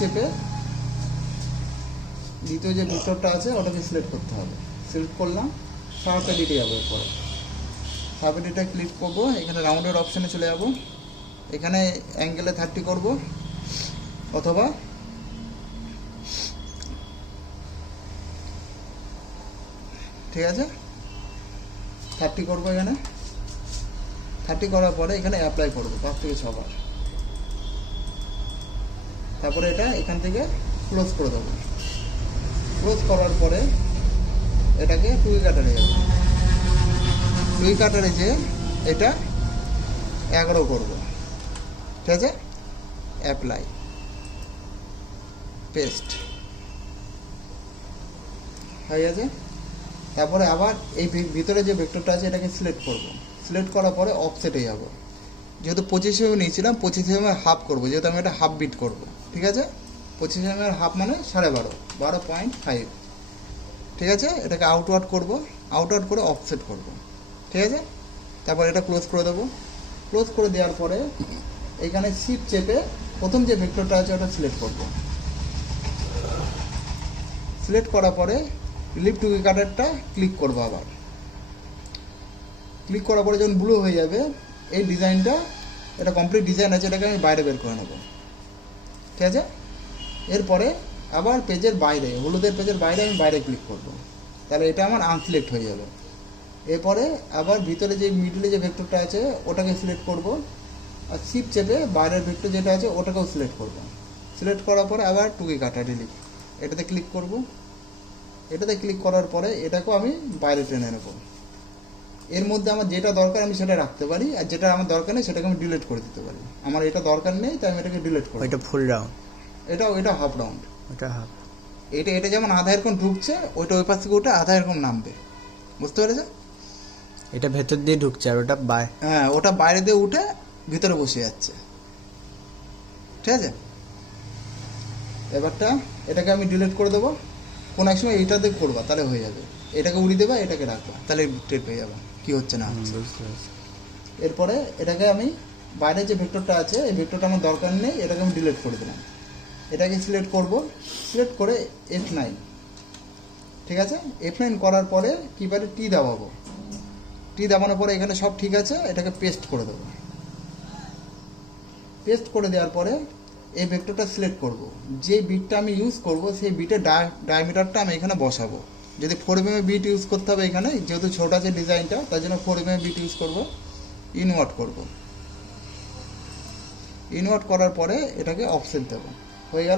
চেপে দ্বিতীয় যে ভেক্টরটা আছে ওটাকে সিলেক্ট করতে হবে। সিলেক্ট করলাম, শার্প এডিটে যাবো। এরপরে শার্প এডিটে ক্লিক করবো, এখানে রাউন্ডের অপশানে চলে যাব, এখানে অ্যাঙ্গেলে 30 করব, অথবা ঠিক আছে 30 করবো। এখানে 30 করার পরে এখানে অ্যাপ্লাই করবো 5 থেকে 6 বার। তারপরে এটা এখান থেকে ক্লোজ করে দেবো। ক্লোজ করার পরে এটাকে টুই কাটারে যাবো। টুই কাটারে যে এটা 11 করবো, ঠিক আছে। অ্যাপ্লাই, পেস্ট হয়ে গেছে। তারপরে আবার এই ভিতরে যে ভেক্টরটা আছে এটাকে সিলেক্ট করব। সিলেক্ট করার পরে অফসেটে যাব। যেহেতু 25 mm নিয়েছিলাম, 25 mm হাফ করবো, যেহেতু আমি এটা হাফ বিট করব, ঠিক আছে। 25 mm হাফ মানে 12.5, 12.5, ঠিক আছে। এটাকে আউটওয়ার্ড করব, আউটওয়ার্ড করে অফসেট করব, ঠিক আছে। তারপর এটা ক্লোজ করে দেবো। ক্লোজ করে দেওয়ার পরে এখানে শিফট চেপে প্রথম যে ভেক্টরটা আছে ওটা সিলেক্ট করব। সিলেক্ট করার পরে রিলিভ টু কাটারটা ক্লিক করব। আবার ক্লিক করার পরে যখন ব্লু হয়ে যাবে, এই ডিজাইনটা, এটা কমপ্লিট ডিজাইন আছে, এটাকে আমি বাইরে বের করে নেব, ঠিক আছে। এরপরে আবার পেজের বাইরে, হলুদের পেজের বাইরে আমি বাইরে ক্লিক করব, তাহলে এটা আমার আনসিলেক্ট হয়ে যাবে। এরপরে আবার ভিতরে যে মিডলে যে ভেক্টরটা আছে ওটাকে সিলেক্ট করব, আর শিফট চেপে বাইরের ভেক্টর যেটা আছে ওটাকেও সিলেক্ট করব। সিলেক্ট করার পরে আবার টুকি কাটা রিলিভ, এটাতে ক্লিক করব। এটাতে ক্লিক করার পরে এটাকেও আমি বাইরে টেনে নেব। এর মধ্যে আমার যেটা দরকার আমি সেটা রাখতে পারি, আর যেটা আমার দরকার নেই সেটাকে আমি ডিলিট করে দিতে পারি। আমার এটা দরকার নেই তাই আমি এটাকে ডিলিট করব। এটা ফুল রাউন্ড, এটা হাফ রাউন্ড, এটা হাফ। এটা যেমন আধা এরকম ঢুকছে, ওইটা ওই পাশ থেকে ওটা আধা এরকম নামবে, বুঝতে পেরেছো? এটা ভেতর দিয়ে ঢুকছে আর ওটা হ্যাঁ, ওটা বাইরে দিয়ে উঠে ভিতরে বসে যাচ্ছে, ঠিক আছে। এবারটা এটাকে আমি ডিলিট করে দেবো। কোনো এক সময় এইটাতে করবা, তাহলে হয়ে যাবে। এটাকে উড়িয়ে দেবা, এটাকে রাখবা, তাহলে টের পেয়ে যাবা কী হচ্ছে না হচ্ছে। এরপরে এটাকে আমি বাইরে যে ভেক্টরটা আছে এই ভেক্টরটা আমার দরকার নেই, এটাকে আমি ডিলিট করে দিলাম। এটাকে সিলেক্ট করব, সিলেক্ট করে F9, ঠিক আছে। F9 করার পরে কিবারে টি দাবাবো। টি দাবানোর পরে এখানে সব ঠিক আছে, এটাকে পেস্ট করে দেবো। পেস্ট করে দেওয়ার পরে এই ভেক্টরটা সিলেক্ট করব। যে বিটটা আমি ইউজ করব সেই বিটের ডায়ামিটারটা আমি এখানে বসাবো। যদি 4 mm বিট ইউজ করতে হবে এখানে, যেহেতু ছোট আছে ডিজাইনটা, তার জন্য 4 mm বিট ইউজ করব। ইনওয়ার্ট করব। ইনওয়ার্ট করার পরে এটাকে অফসেট দেবো, হয়ে গেল।